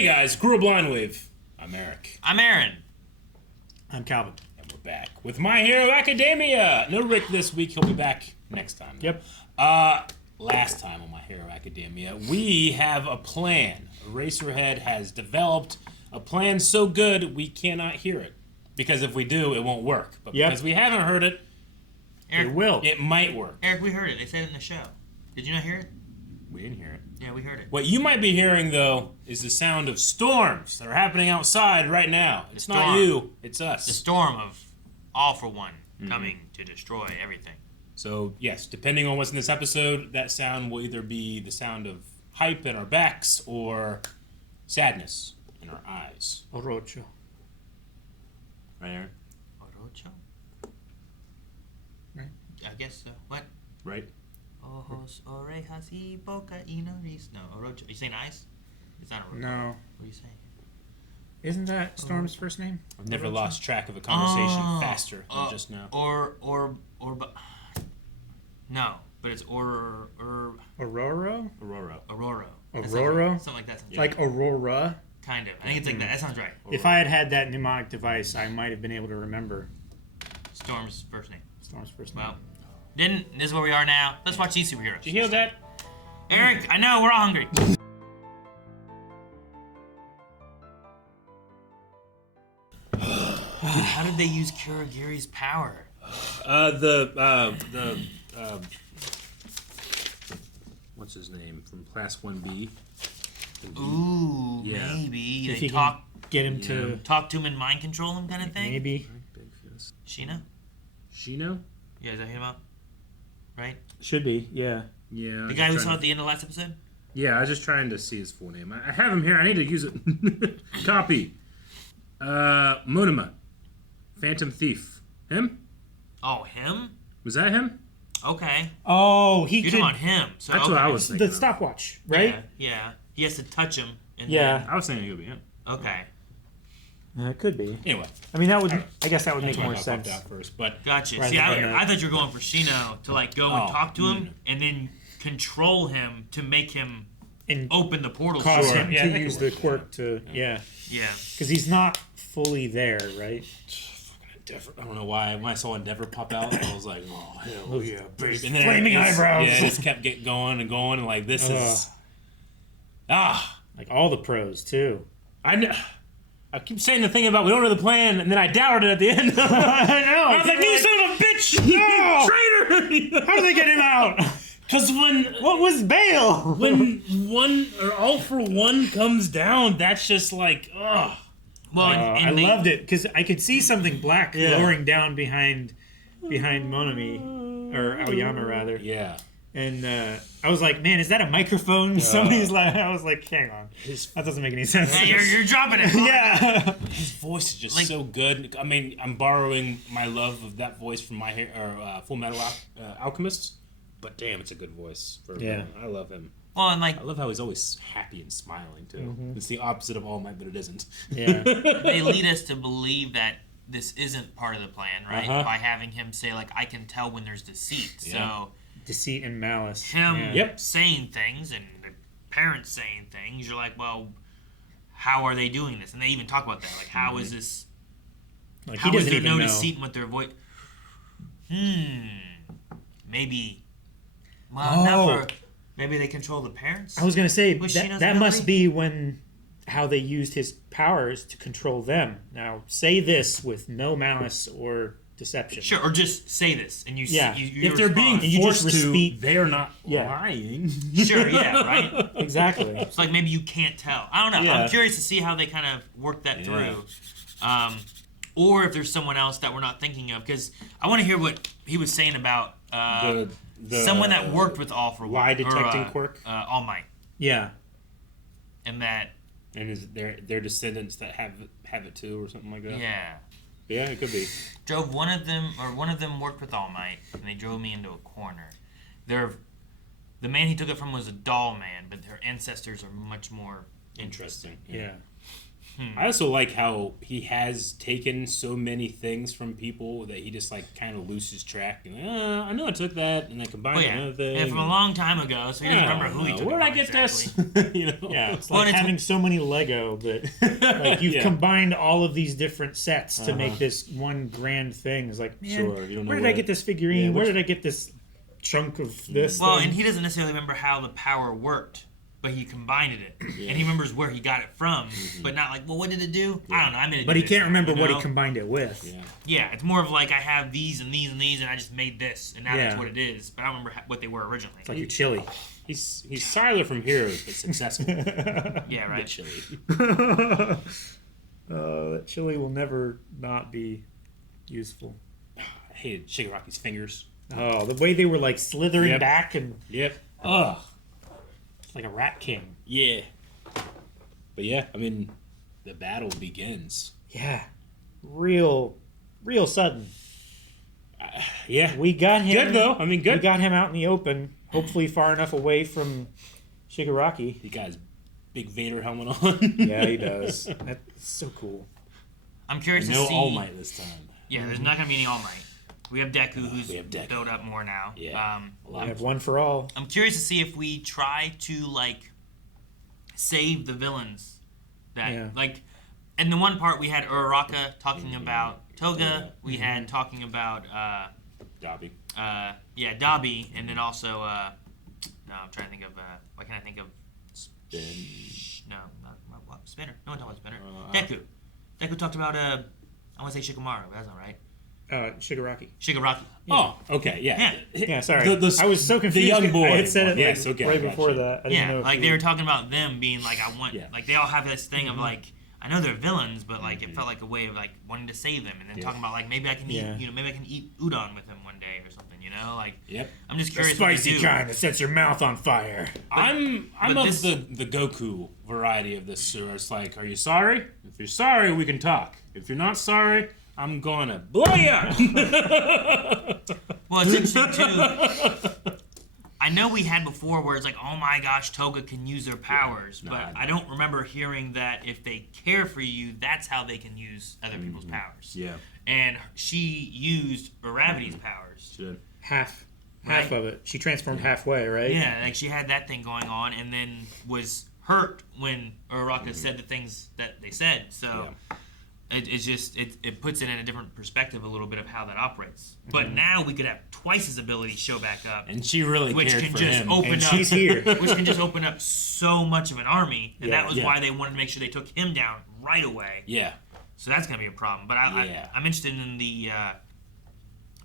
Hey guys, Crew of Blind Wave. I'm Eric. I'm Aaron. I'm Calvin. And we're back with My Hero Academia. No Rick this week. He'll be back next time. Yep. Last time on My Hero Academia, we have a plan. Eraserhead has developed a plan so good we cannot hear it. Because if we do, it won't work. But because we haven't heard it, Eric, it will. It might work. Eric, we heard it. They said it in the show. Did you not hear it? We didn't hear it. Yeah, we heard it. What you might be hearing, though, is the sound of storms that are happening outside right now. It's not you, it's us. The storm of All for One coming to destroy everything. So, yes, depending on what's in this episode, that sound will either be the sound of hype in our backs or sadness in our eyes. Orocho. Right, Aaron? Orocho? Right. I guess so. What? Right? Ojos, orejas y boca y nariz. No, Orocho. Are you saying eyes? It's not Orocho. No. What are you saying? Isn't that Storm's first name? I've never lost track of a conversation faster than just now. No, but it's Aurora? Aurora. Aurora. Aurora? Something like that. Like Aurora? Kind of. I think it's like that. That sounds right. If I had had that mnemonic device, I might have been able to remember Storm's first name. Storm's first name. Well, this is where we are now. Let's watch these superheroes. Did you hear that? Eric, I know, we're all hungry. How did they use Kurogiri's power? What's his name from Class 1B? Ooh, Yeah. maybe. If They you talk can get him to... to him and mind control him kind of thing? Maybe. Sheena? Shino? Yeah, is that him about? Right? Should be, yeah. Yeah. The guy we saw at the end of last episode? Yeah, I was just trying to see his full name. I have him here. I need to use it. Copy. Monoma. Phantom Thief. Him? Oh, him? Was that him? Okay. Oh, he You're could... talking about him. So, That's okay. what I was thinking. The stopwatch, right? Yeah. He has to touch him. And Yeah. I was saying it could be him. Then, okay. It could be. Anyway. I mean, that would... I guess that would That's make why more I sense. popped out first, but Gotcha. Rather See, than I thought you were going for Shino to like go and talk to him and then control him to make him And open the portal. cause Sure. him Yeah, to that could use the work, quirk to... Yeah. Yeah. Because he's not fully there, right? Endeavor. I don't know why. When I saw Endeavor pop out, I was like, "Oh hell yeah, baby!" And then Flaming eyebrows. Yeah, it just kept going and going, and like this is Like all the pros, too. I know. I keep saying the thing about we don't know the plan, and then I doubted it at the end. I know. I was like, "You son of a bitch! No! Traitor!" How did they get him out? Because What was Bale? when one or all for one comes down, that's just like, ugh. Well, I loved it because I could see something black lowering down behind Monomi, or Aoyama rather. Yeah. And I was like, man, is that a microphone? Somebody's like, I was like, hang on, that doesn't make any sense. hey, you're dropping it. Yeah. His voice is just so good. I mean, I'm borrowing my love of that voice from Full Metal Alchemist, but damn, it's a good voice. I love him. Well, and like I love how he's always happy and smiling too. It's the opposite of All Might, but it isn't. Yeah. they lead us to believe that this isn't part of the plan, right? Uh-huh. By having him say like, "I can tell when there's deceit." Yeah. So Deceit and malice. him Yeah. saying things and the parents saying things, you're like, well, how are they doing this? And they even talk about that, like, how is this? Like, How he is doesn't there even no know. deceit in what their voice? Maybe. Well, not for. Maybe they control the parents. I was gonna say With that, Shino's that must memory? be how they used his powers to control them. Now say this with no malice or deception. Sure, or just say this, and you. Yeah. You If they're being And you just forced to, repeat- they are not Yeah. lying. Sure, yeah, right. Exactly. It's like maybe you can't tell. I don't know. Yeah. I'm curious to see how they kind of work that through. Or if there's someone else that we're not thinking of, because I want to hear what he was saying about someone that worked with All for One. Lie detecting or, quirk? All Might. Yeah. And that, And is their descendants that have it too, or something like that? yeah. Yeah, it could be. Drove one of them worked with All Might, and they drove me into a corner. The man he took it from was a doll man, but their ancestors are much more Interesting. Yeah. I also like how he has taken so many things from people that he just like kind of loses track. And, I know I took that and I combined another thing. And from a long time ago, so he doesn't remember who he took. Where'd it I from get exactly. this? You know? Yeah, it's Well, like it's- having so many Lego that like you've Yeah. combined all of these different sets to make this one grand thing. It's like, man, Sure, you don't know where did what I get this figurine? yeah, Where which- did I get this chunk of this? Well, thing? and he doesn't necessarily remember how the power worked, but he combined it, and he remembers where he got it from, but not like, well, what did it do? I don't know. I made it. But do he this can't now, remember you what he know? combined it with. Yeah. Yeah, it's more of like I have these and these and these, and I just made this, and now that's Yeah. what it is. But I don't remember what they were originally. It's like your chili. He's Siler from Heroes, but successful. Yeah, right. Chili. That chili will never not be useful. I hated Shigaraki's fingers. Oh, the way they were like slithering Yep. back and Yep. Ugh. it's like a rat king. Yeah. But yeah, I mean, the battle begins. Yeah, real sudden. Yeah. We got him. Good though. I mean, We good. got him out in the open. Hopefully, far enough away from Shigaraki. He got his big Vader helmet on. Yeah, he does. That's so cool. I'm curious to No see. All Might this time. Yeah, there's not gonna be any All Might. We have Deku, who's we have Deku. built up more now. Yeah. A lot. We have one for all. I'm curious to see if we try to like save the villains. That Yeah. like, in the one part we had Uraraka talking about Toga. Toga. We had talking about Dobby. Dobby, and then also no, I'm trying to think of what can I think of? Spin. No, not what? Spinner. No one talked about Spinner. Uh, Deku. Deku talked about I want to say Shikamaru, but that's not right. Shigaraki. Shigaraki. Oh, okay, yeah. Yeah, sorry. The I was so confused. young boy I had said it one. Yes, okay, right I got before you. that. I didn't know Yeah, if like you- they were talking about them being like, I want, Yeah. like they all have this thing of like, I know they're villains, but like it felt like a way of like wanting to save them, and then Yeah. talking about like maybe I can eat, Yeah. maybe I can eat udon with them one day or something, like. Yep. I'm just the curious. what they spicy do. kind that sets your mouth on fire. I'm but of this- the Goku variety of this. So it's like, are you sorry? If you're sorry, we can talk. If you're not sorry, I'm gonna blow you up. Well, it's interesting too. I know we had before where it's like, oh my gosh, Toga can use their powers, No, but I I don't remember hearing that if they care for you, that's how they can use other people's powers. Yeah. And she used Uravity's powers. Should. Half Right. of it. She transformed halfway, right? Yeah, like she had that thing going on, and then was hurt when Uraraka said the things that they said. So it's just it puts it in a different perspective a little bit of how that operates. But now we could have twice his ability show back up, And she really which cared can for just him. open And up. she's here. Which can just open up so much of an army, and Yeah, that was yeah. why they wanted to make sure they took him down right away. Yeah. So that's gonna be a problem. But Yeah. I'm interested in the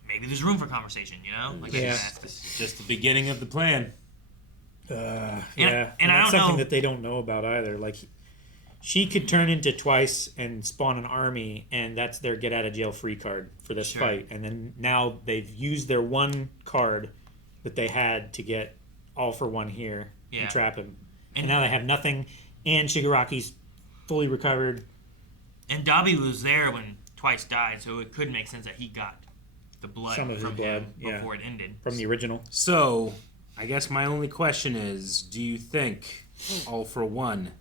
maybe there's room for conversation. Like I Yeah. just asked this. Just the beginning of the plan. Yeah. and And I that's don't something know- that they don't know about either. Like, she could turn into Twice and spawn an army, and that's their get out of jail free card for this Sure. fight. And then now they've used their one card that they had to get All for One here Yeah. and trap him. And And- now they have nothing, and Shigaraki's fully recovered. And Dobby was there when Twice died, so it could make sense that he got the blood Some of his from blood, him yeah. before it ended. From the original. So, I guess my only question is, do you think All for One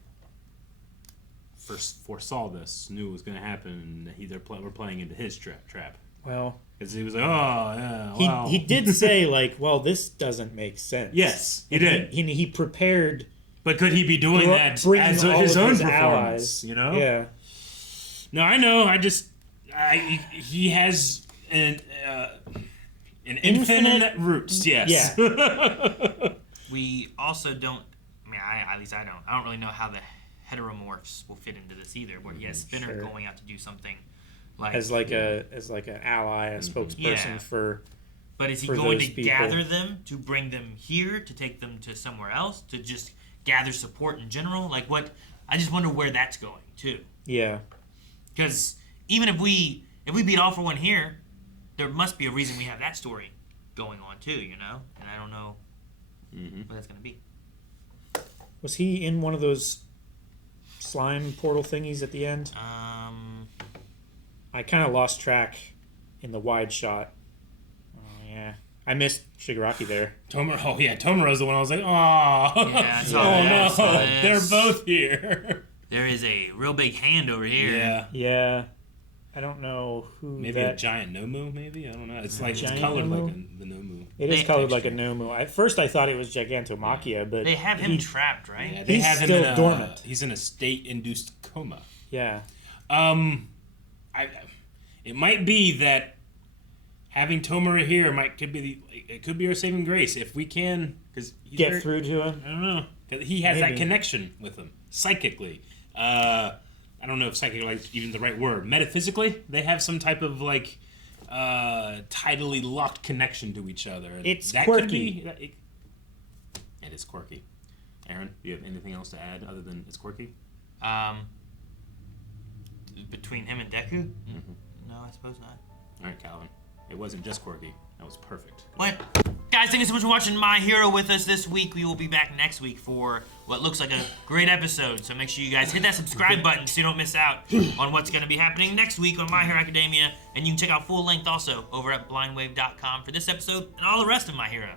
foresaw this, knew it was going to happen, and we're playing into his trap? Well, Because he was like, oh, yeah, well. he did say, like, well, this doesn't make sense. Yes, he And did. He prepared But could he be doing that bringing as all his of own his performance? allies. You know? Yeah. No, I know. He has an infinite roots. Yes. Yeah. We also don't. I mean, at least I don't. I don't really know how the heteromorphs will fit into this either. Where he has Spinner Sure. going out to do something like. As like an ally, a spokesperson Yeah. for. But is he for going those to people. gather them to bring them here to take them to somewhere else to just gather support in general? Like what? I just wonder where that's going too. Yeah. Because even if we beat All for One here, there must be a reason we have that story going on too, And I don't know what that's going to be. Was he in one of those slime portal thingies at the end? I kind of lost track in the wide shot. Oh yeah, I missed Shigaraki there. Tomora's the one I was like, oh, Yeah, I saw oh that. no, I saw that. they're both here. There is a real big hand over here. Yeah. Yeah. I don't know who Maybe a that... giant Nomu, maybe? I don't know. It's like it's Giant colored Nomu? like the Nomu. It is They- colored like a Nomu. At first I thought it was Gigantomachia, but... They have him trapped, right? Yeah, they He's have him still in a, dormant. He's in a state-induced coma. Yeah. It might be that having Tomura here could be our saving grace if we can Get through to him. I don't know. 'Cause he has that Maybe. connection with them psychically. I don't know if psychically is even the right word. Metaphysically, they have some type of like tidally locked connection to each other. And It's that quirky. Could be, it is quirky. Aaron, do you have anything else to add other than it's quirky? Between him and Deku? No, I suppose not. All right, Calvin. It wasn't just quirky. That was perfect. What? Guys, thank you so much for watching My Hero with us this week. We will be back next week for what looks like a great episode. So make sure you guys hit that subscribe button so you don't miss out on what's going to be happening next week on My Hero Academia. And you can check out full length also over at blindwave.com for this episode and all the rest of My Hero.